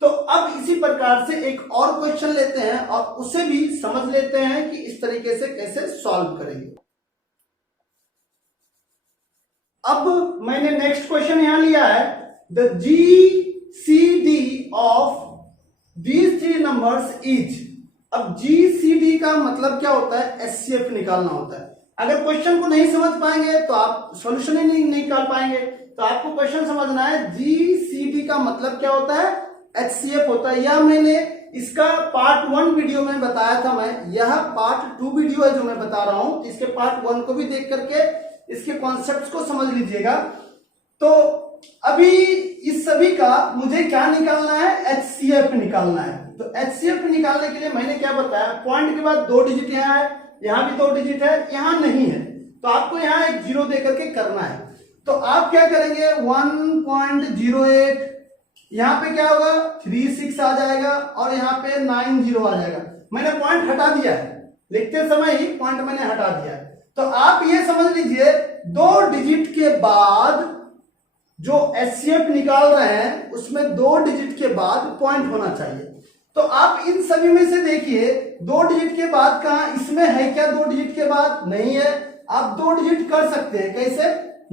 तो अब इसी प्रकार से एक और क्वेश्चन लेते हैं और उसे भी समझ लेते हैं कि इस तरीके से कैसे सॉल्व करेंगे। अब मैंने नेक्स्ट क्वेश्चन यहां लिया है, the GCD of these 3 numbers is. अब जीसीडी का मतलब क्या होता है, एचसीएफ निकालना होता है। अगर क्वेश्चन को नहीं समझ पाएंगे तो आप सॉल्यूशन ही नहीं निकाल पाएंगे। तो आपको क्वेश्चन समझना है, जीसीडी का मतलब क्या होता है, एचसीएफ होता है। यह मैंने इसका पार्ट 1 वीडियो में बताया था, मैं यह पार्ट 2 वीडियो है जो मैं बता रहा हूं। इसके पार्ट 1 को भी देख करके इसके कॉन्सेप्ट्स को समझ लीजिएगा। तो अभी इस सभी का मुझे क्या निकालना है, HCF निकालना है। तो HCF निकालने के लिए मैंने क्या बताया, पॉइंट के बाद 2 डिजिट यहाँ है, यहाँ भी 2 डिजिट है, यहाँ नहीं है, तो आपको यहाँ एक 0 दे करके करना है। तो आप क्या करेंगे, 1.08, यहाँ पे क्या होगा 36 आ जाएगा और यहाँ पे 90 आ जाएगा। मैंने पॉइंट हटा दिया है, लिखते समय ही पॉइंट मैंने हटा दिया है। तो आप ये समझ लीजिए 2 डिजिट के बाद जो HCF निकाल रहे हैं उसमें 2 डिजिट के बाद पॉइंट होना चाहिए। तो आप इन सभी में से देखिए 2 डिजिट के बाद कहां, इसमें है क्या 2 डिजिट के बाद, नहीं है। आप 2 डिजिट कर सकते हैं, कैसे,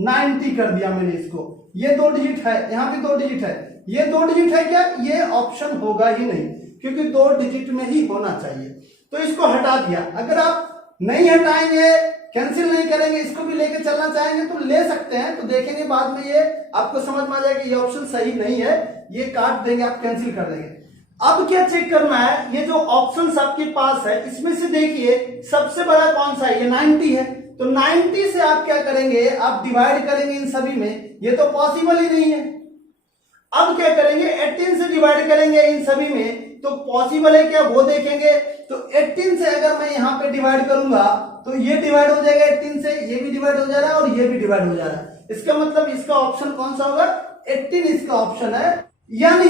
90 कर दिया मैंने इसको, ये 2 डिजिट है, यहां भी 2 डिजिट है, ये 2 डिजिट है क्या, ये ऑप्शन होगा ही नहीं, क्योंकि 2 डिजिट में ही होना चाहिए। तो इसको हटा दिया। अगर आप नहीं हटाएंगे, कैंसिल नहीं करेंगे, इसको भी लेके चलना चाहेंगे तो ले सकते हैं, तो देखेंगे बाद में ये आपको समझ में आ जाएगा ये ऑप्शन सही नहीं है, ये काट देंगे, आप कैंसिल कर देंगे। अब क्या चेक करना है, ये जो ऑप्शंस आपके पास है इसमें से देखिए सबसे बड़ा कौन सा है, ये 90 है। तो 90 से आप क्या करेंगे, आप डिवाइड करेंगे इन सभी में, ये तो पॉसिबल ही नहीं है। अब क्या करेंगे, 18 से डिवाइड करेंगे इन सभी में, तो पॉसिबल है क्या वो देखेंगे। तो 18 से अगर मैं यहाँ पे डिवाइड करूंगा तो ये डिवाइड हो जाएगा 18 से, ये भी डिवाइड हो जा रहा है और ये भी डिवाइड हो जा रहा है। इसका मतलब इसका ऑप्शन कौन सा होगा, 18 इसका ऑप्शन है, यानी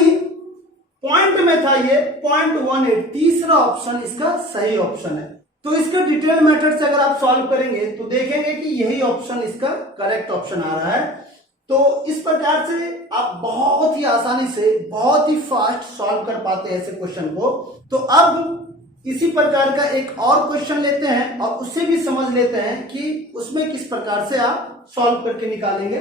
पॉइंट में था ये 0.18, तीसरा ऑप्शन इसका सही ऑप्शन है। तो इसका डिटेल मेथड से अगर आप सॉल्व करेंगे तो देखेंगे कि यही ऑप्शन इसका करेक्ट ऑप्शन आ रहा है। तो इस प्रकार से आप बहुत ही आसानी से, बहुत ही फास्ट सॉल्व कर पाते हैं ऐसे क्वेश्चन को। तो अब इसी प्रकार का एक और क्वेश्चन लेते हैं और उससे भी समझ लेते हैं कि उसमें किस प्रकार से आप सॉल्व करके निकालेंगे।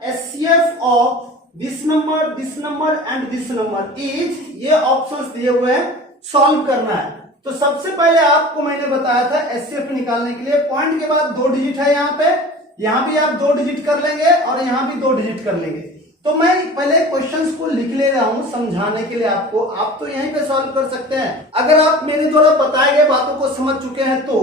HCF of this number and this number is, ये ऑप्शंस दिए हुए हैं, सॉल्व करना है। तो सबसे पहले आपको मैंने बताया था HCF निकालने के लिए पॉइंट के बाद 2 डिजिट है, यहाँ पे, यहाँ भी आप 2 डिजिट कर लेंगे और यहाँ भी 2 डिजिट कर लेंगे। तो मैं पहले क्वेश्चंस को लिख ले रहा हूं समझाने के लिए आपको, आप तो यहीं पे सॉल्व कर सकते हैं अगर आप मेरे द्वारा बताए गए बातों को समझ चुके हैं तो।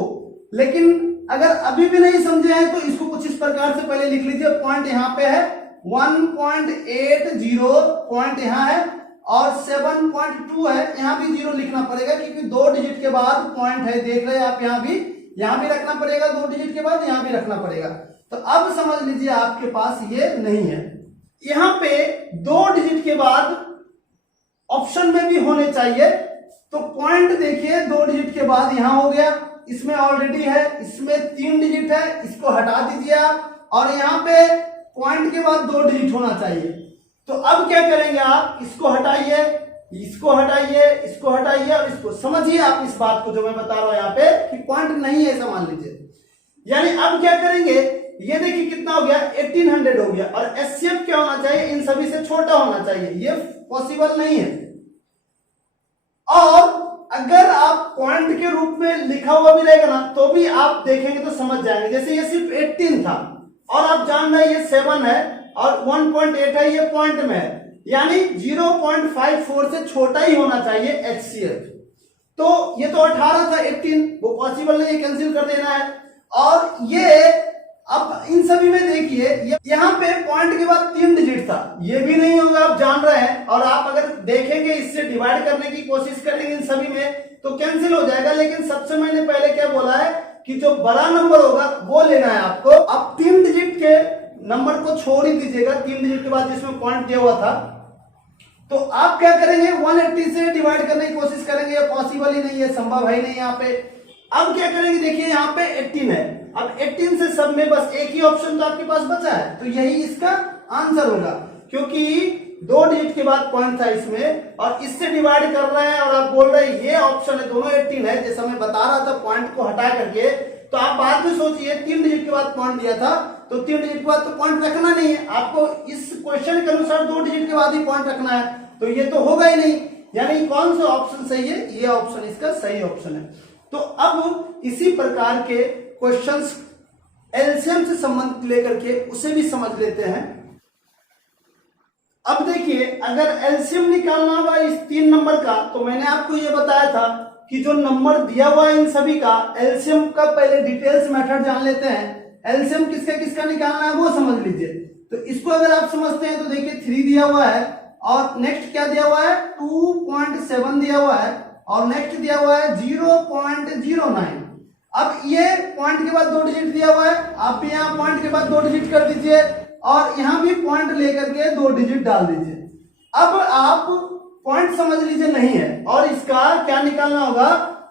लेकिन अगर अभी भी नहीं समझे हैं तो इसको कुछ इस प्रकार से पहले लिख लीजिए। पॉइंट यहाँ पे है 1.80, पॉइंट यहाँ है और 7.2 है, यहाँ भी 0 लिखना पड़ेगा क्योंकि 2 डिजिट के बाद पॉइंट है, देख रहे हैं आप, यहाँ भी रखना पड़ेगा, 2 डिजिट के बाद यहाँ भी रखना पड़ेगा। तो अब समझ लीजिए आपके पास ये नहीं है, यहां पे 2 डिजिट के बाद ऑप्शन में भी होने चाहिए। तो पॉइंट देखिए 2 डिजिट के बाद यहां हो गया, इसमें ऑलरेडी है, इसमें 3 डिजिट है, इसको हटा दीजिए आप, और यहां पे पॉइंट के बाद 2 डिजिट होना चाहिए। तो अब क्या करेंगे आप, इसको हटाइए, इसको हटाइए, इसको हटाइए और इसको समझिए आप इस बात को जो मैं बता रहा हूं यहाँ पे कि पॉइंट नहीं है ऐसा मान लीजिए। यानी अब क्या करेंगे, ये देखिए कितना हो गया, 1800 हो गया, और HCF क्या होना चाहिए, इन सभी से छोटा होना चाहिए, ये पॉसिबल नहीं है। और अगर आप पॉइंट के रूप में लिखा हुआ भी रहेगा ना तो भी आप देखेंगे तो समझ जाएंगे। जैसे ये सिर्फ 18 था और आप जान रहे हैं ये 7 है और 1.8 है, ये पॉइंट में है, यानी 0.54 से छोटा ही होना चाहिए HCF। तो ये तो 18 था, 18 वो पॉसिबल नहीं है, कैंसिल कर देना है। और ये अब इन सभी में देखिए यहाँ पे पॉइंट के बाद 3 डिजिट था, ये भी नहीं होगा, आप जान रहे हैं। और आप अगर देखेंगे इससे डिवाइड करने की कोशिश करेंगे इन सभी में तो कैंसिल हो जाएगा। लेकिन सबसे मैंने पहले क्या बोला है कि जो बड़ा नंबर होगा वो लेना है आपको। अब 3 डिजिट के नंबर को छोड़ ही दीजिएगा, 3 डिजिट के बाद जिसमें पॉइंट दिया हुआ था। तो आप क्या करेंगे, 180 से डिवाइड करने की कोशिश करेंगे, पॉसिबल ही नहीं है, संभव है ही नहीं यहाँ पे। अब क्या करेंगे, देखिए यहाँ पे 18 है, अब 18 से सब में बस एक ही ऑप्शन तो आपके पास बचा है, तो यही इसका आंसर होगा, क्योंकि 2 डिजिट के बाद पॉइंट था इसमें और इससे डिवाइड कर रहे हैं और आप बोल रहे हैं ये ऑप्शन है, दोनों 18 है। जैसा मैं बता रहा था पॉइंट को हटा करके, तो आप बाद में सोचिए 3 डिजिट के बाद पॉइंट दिया था, तो 3 डिजिट के बाद तो पॉइंट रखना नहीं है आपको, इस क्वेश्चन के अनुसार 2 डिजिट के बाद ही पॉइंट रखना है, तो ये तो होगा ही नहीं। यानी कौन सा ऑप्शन सही है, ये ऑप्शन इसका सही ऑप्शन है। तो अब इसी प्रकार के क्वेश्चंस एलसीएम से संबंधित लेकर के उसे भी समझ लेते हैं। अब देखिए अगर एलसीएम निकालना होगा इस 3 नंबर का, तो मैंने आपको ये बताया था कि जो नंबर दिया हुआ है इन सभी का एलसीएम का पहले डिटेल्स मेथड जान लेते हैं। एलसीएम किसका किसका निकालना है वो समझ लीजिए। तो इसको अगर आप समझते हैं तो देखिए 3 दिया हुआ है और नेक्स्ट क्या दिया हुआ है 2.7 दिया हुआ है और नेक्स्ट दिया हुआ है 0.09। अब ये पॉइंट के बाद 2 डिजिट दिया हुआ है, आप भी यहाँ पॉइंट के बाद 2 डिजिट कर दीजिए और यहाँ भी पॉइंट लेकर के 2 डिजिट डाल दीजिए। अब आप पॉइंट समझ लीजिए नहीं है और इसका क्या निकालना होगा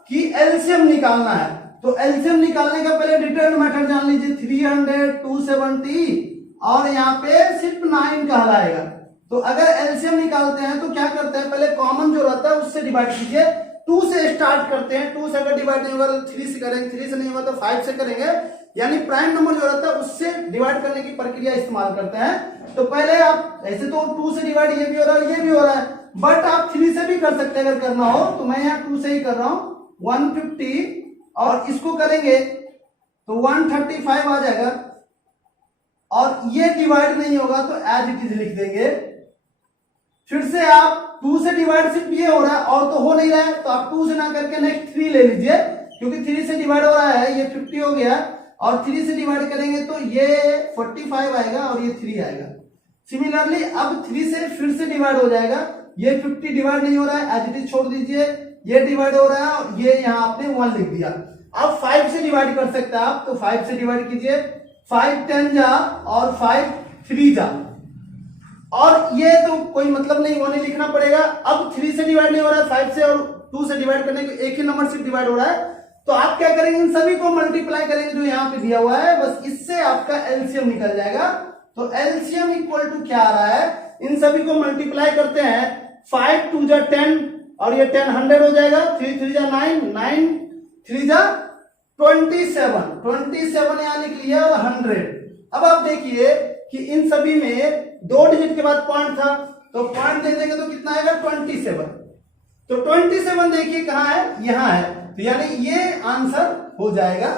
कि एलसीएम निकालना है। तो एलसीएम निकालने का पहले डिटेल्ड मेथड जान लीजिए, 300 270 और यहाँ पे सिर्फ 9 कहलाएगा। तो अगर एलसीएम निकालते हैं तो क्या करते हैं, पहले कॉमन जो रहता है उससे डिवाइड कीजिए। 2 से स्टार्ट करते हैं, 2 से अगर डिवाइड नहीं होगा तो 3 से करेंगे, 3 से नहीं होगा तो 5 से करेंगे, यानी प्राइम नंबर जो रहता है उससे डिवाइड करने की प्रक्रिया इस्तेमाल करते हैं। तो पहले आप ऐसे तो 2 से डिवाइड ये भी हो रहा है ये भी हो रहा है, बट आप 3 से भी कर सकते हैं अगर करना हो। तो मैं यहाँ 2 से ही कर रहा हूँ 150 और इसको करेंगे तो 135 आ जाएगा और ये डिवाइड नहीं होगा तो एज इट इज लिख देंगे। फिर से आप 2 से डिवाइड सिर्फ ये हो रहा है और तो हो नहीं रहा है, तो आप 2 से ना करके नेक्स्ट 3 ले लीजिए, क्योंकि 3 से डिवाइड हो रहा है, ये 50 हो गया और 3 से डिवाइड करेंगे तो ये 45 आएगा और ये 3 आएगा। सिमिलरली अब 3 से फिर से डिवाइड हो जाएगा, ये 50 डिवाइड नहीं हो रहा है, एज इट इज छोड़ दीजिए, ये डिवाइड हो रहा है और ये यहाँ आपने 1 लिख दिया। अब 5 से डिवाइड कर सकते हैं आप, तो 5 से डिवाइड कीजिए, 5 10 जा और 5 3 जा, और ये तो कोई मतलब नहीं, वो नहीं लिखना पड़ेगा। अब 3 से डिवाइड नहीं हो रहा है, 5 से और 2 से डिवाइड करने के एक ही नंबर से डिवाइड हो रहा है, तो आप क्या करेंगे, इन सभी को मल्टीप्लाई करेंगे जो यहाँ पे दिया हुआ है, बस इससे आपका एलसीएम निकल जाएगा। तो एलसीएम इक्वल टू क्या आ रहा है, इन सभी को मल्टीप्लाई करते हैं, 5 2 जा 10 और ये 10 100 हो जाएगा, 3 3 जा 9 9 3 जा 27 यहाँ लिख लिया और 100। अब आप देखिए कि इन सभी में 2 डिजिट के बाद पॉइंट था, तो पॉइंट दे देंगे तो कितना आएगा 27। तो 27 देखिए कहाँ है, यहाँ है, तो यानी ये आंसर हो जाएगा,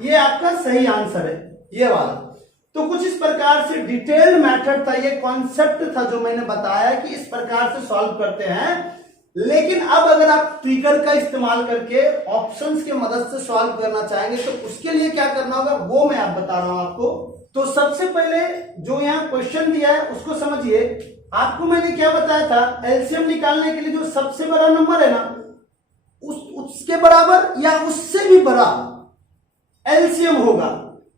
ये आपका सही आंसर है ये वाला। तो कुछ इस प्रकार से डिटेल्ड मेथड था, ये कॉन्सेप्ट था जो मैंने बताया कि इस प्रकार से सॉल्व करते हैं। लेकिन अब अगर आप ट्रिगर का इस्तेमाल करके ऑप्शंस की मदद से सॉल्व करना चाहेंगे तो उसके लिए क्या करना होगा वो मैं आप बता रहा हूं आपको। तो सबसे पहले जो यहाँ क्वेश्चन दिया है उसको समझिए। आपको मैंने क्या बताया था, एलसीएम निकालने के लिए जो सबसे बड़ा नंबर है ना उसके बराबर या उससे भी बड़ा एलसीएम होगा।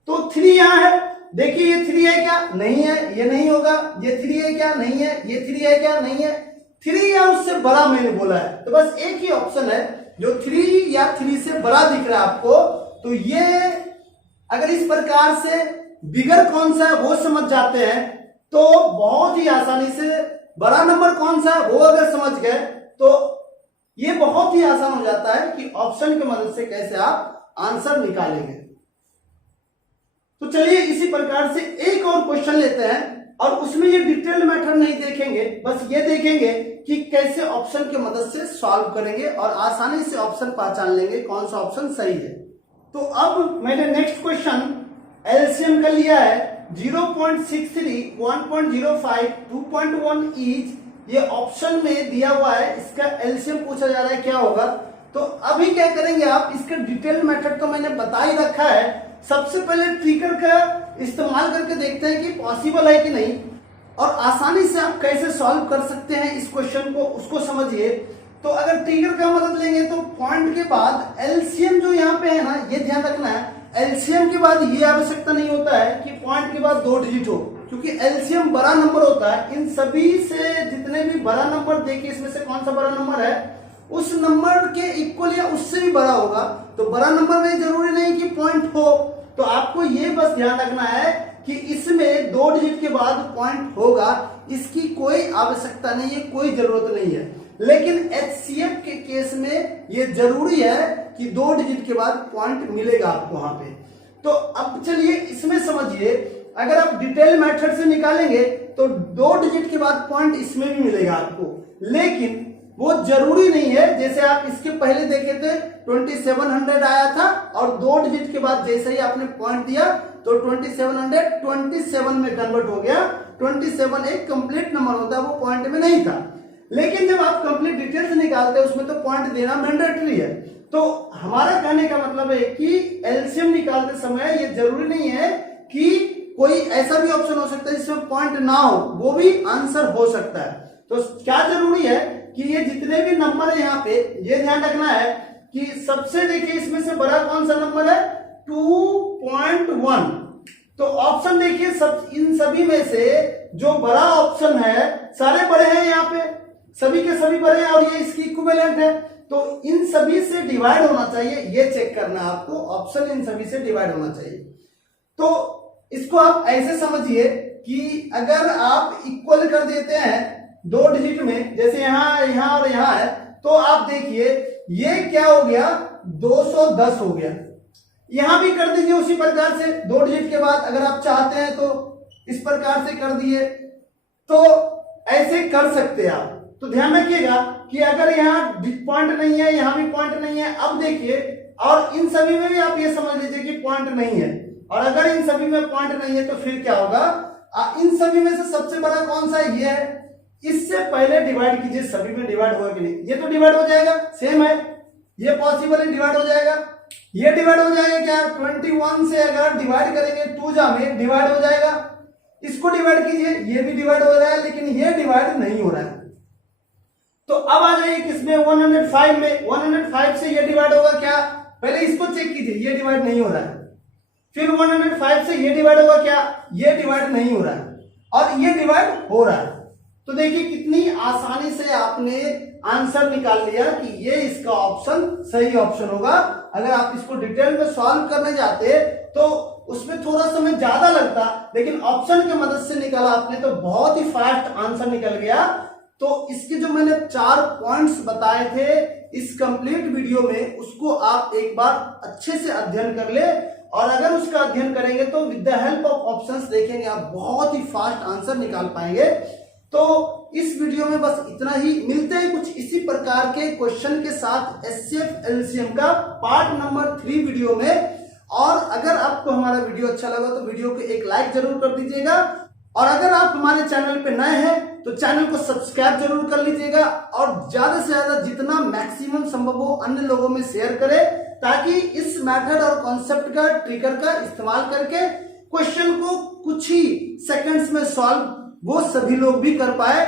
तो 3 यहां है, देखिए ये 3 है क्या, नहीं है, ये नहीं होगा, ये 3 है क्या, नहीं है, ये 3 है क्या, नहीं है, 3 या उससे बड़ा मैंने बोला है। तो बस एक ही ऑप्शन है जो 3 या 3 से बड़ा दिख रहा है आपको। तो ये अगर इस प्रकार से बिगर कौन सा है वो समझ जाते हैं तो बहुत ही आसानी से बड़ा नंबर कौन सा है वो अगर समझ गए तो ये बहुत ही आसान हो जाता है कि ऑप्शन की मदद से कैसे आप आंसर निकालेंगे। तो चलिए इसी प्रकार से एक और क्वेश्चन लेते हैं और उसमें ये डिटेल्ड मेथड नहीं देखेंगे, बस ये देखेंगे कि कैसे ऑप्शन की मदद से सॉल्व करेंगे और आसानी से ऑप्शन पहचान लेंगे कौन सा ऑप्शन सही है। तो अब मैंने नेक्स्ट क्वेश्चन एलसीएम का लिया है 0.63 1.05 2.1 ईच, ये ऑप्शन में दिया हुआ है, इसका एलसीएम पूछा जा रहा है क्या होगा। तो अभी क्या करेंगे आप, इसका डिटेल मेथड तो मैंने बता ही रखा है। सबसे पहले ट्रिगर का इस्तेमाल करके देखते हैं कि पॉसिबल है कि नहीं और आसानी से आप कैसे सॉल्व कर सकते हैं इस क्वेश्चन को, उसको समझिए। तो अगर ट्रिगर का मदद लेंगे तो पॉइंट के बाद एलसीएम जो यहाँ पे है ना, ये ध्यान रखना है, एलसीएम के बाद ये आवश्यकता नहीं होता है कि पॉइंट के बाद 2 डिजिट हो, क्योंकि एलसीएम बड़ा नंबर होता है। इन सभी से जितने भी बड़ा नंबर देखिए, इसमें से कौन सा बड़ा नंबर है, उस नंबर के इक्वल या उससे भी बड़ा होगा। तो बड़ा नंबर में जरूरी नहीं कि पॉइंट हो, तो आपको ये बस ध्यान रखना है कि इसमें 2 डिजिट के बाद पॉइंट होगा, इसकी कोई आवश्यकता नहीं है, कोई जरूरत नहीं है। लेकिन एचसीएफ के केस में ये जरूरी है कि 2 डिजिट के बाद पॉइंट मिलेगा आपको वहां पे। तो अब चलिए इसमें समझिए, अगर आप डिटेल मेथड से निकालेंगे तो 2 डिजिट के बाद पॉइंट इसमें भी मिलेगा आपको, लेकिन वो जरूरी नहीं है। जैसे आप इसके पहले देखे थे 2700 आया था और 2 डिजिट के बाद जैसे ही आपने पॉइंट दिया तो 2700 27 में कन्वर्ट हो गया। 27 एक कंप्लीट नंबर होता है, वो पॉइंट में नहीं था। लेकिन जब आप कंप्लीट डिटेल्स निकालते हैं उसमें तो पॉइंट देना मैंडेटरी है। तो हमारा कहने का मतलब है कि एलसीएम निकालते समय ये जरूरी नहीं है कि कोई ऐसा भी ऑप्शन हो सकता है जिसमें पॉइंट ना हो, वो भी आंसर हो सकता है। तो क्या जरूरी है कि ये जितने भी नंबर है यहाँ पे ये ध्यान रखना है कि सबसे देखिए इसमें से बड़ा कौन सा नंबर है 2.1। तो ऑप्शन देखिए सब इन सभी में से जो बड़ा ऑप्शन है सारे बड़े हैं, यहाँ पे सभी के सभी बड़े हैं और ये इसकी इक्विवेलेंट है, तो इन सभी से डिवाइड होना चाहिए, ये चेक करना आपको, ऑप्शन इन सभी से डिवाइड होना चाहिए। तो इसको आप ऐसे समझिए कि अगर आप इक्वल कर देते हैं 2 डिजिट में, जैसे यहां यहां और यहां है, तो आप देखिए ये क्या हो गया 210 हो गया। यहां भी कर दीजिए उसी प्रकार से 2 डिजिट के बाद, अगर आप चाहते हैं तो इस प्रकार से कर दिए, तो ऐसे कर सकते हैं आप। तो ध्यान रखिएगा कि अगर यहाँ पॉइंट नहीं है, यहां भी पॉइंट नहीं है, अब देखिए और इन सभी में भी आप ये समझ लीजिए कि पॉइंट नहीं है, और अगर इन सभी में पॉइंट नहीं है तो फिर क्या होगा, इन सभी में से सबसे बड़ा कौन सा है, ये है, इससे पहले डिवाइड कीजिए सभी में डिवाइड होगा कि नहीं, ये तो डिवाइड हो जाएगा, सेम है, ये पॉसिबल है, डिवाइड हो जाएगा, ये डिवाइड हो जाएगा क्या 21 से अगर डिवाइड करेंगे 2 जा में डिवाइड हो जाएगा, इसको डिवाइड कीजिए, ये भी डिवाइड हो रहा है, लेकिन ये डिवाइड नहीं हो रहा है। तो अब आ जाइए किसमें 105 में, 105 से ये डिवाइड होगा क्या, पहले इसको चेक कीजिए, ये डिवाइड नहीं हो रहा है, फिर 105 से ये डिवाइड होगा क्या, ये डिवाइड नहीं हो रहा है, और ये डिवाइड हो रहा है। तो देखिए कितनी आसानी से आपने आंसर निकाल लिया कि ये इसका ऑप्शन सही ऑप्शन होगा। अगर आप इसको डिटेल में सॉल्व करने जाते तो उसमें थोड़ा समय ज्यादा लगता, लेकिन ऑप्शन की मदद से निकाला आपने तो बहुत ही फास्ट आंसर निकल गया। तो इसके जो मैंने 4 पॉइंट्स बताए थे इस कंप्लीट वीडियो में, उसको आप एक बार अच्छे से अध्ययन कर ले, और अगर उसका अध्ययन करेंगे तो with the help of options देखेंगे आप बहुत ही फास्ट आंसर निकाल पाएंगे। तो इस वीडियो में बस इतना ही, मिलते हैं कुछ इसी प्रकार के क्वेश्चन के साथ एचसीएफ एलसीएम का पार्ट नंबर 3 वीडियो में। और अगर आपको हमारा वीडियो अच्छा लगा तो वीडियो को एक लाइक जरूर कर दीजिएगा, और अगर आप हमारे चैनल पे नए हैं तो चैनल को सब्सक्राइब जरूर कर लीजिएगा, और ज्यादा से ज्यादा जितना मैक्सिमम संभव हो अन्य लोगों में शेयर करें, ताकि इस मेथड और कॉन्सेप्ट का ट्रिगर का इस्तेमाल करके क्वेश्चन को कुछ ही सेकंड्स में सॉल्व वो सभी लोग भी कर पाए।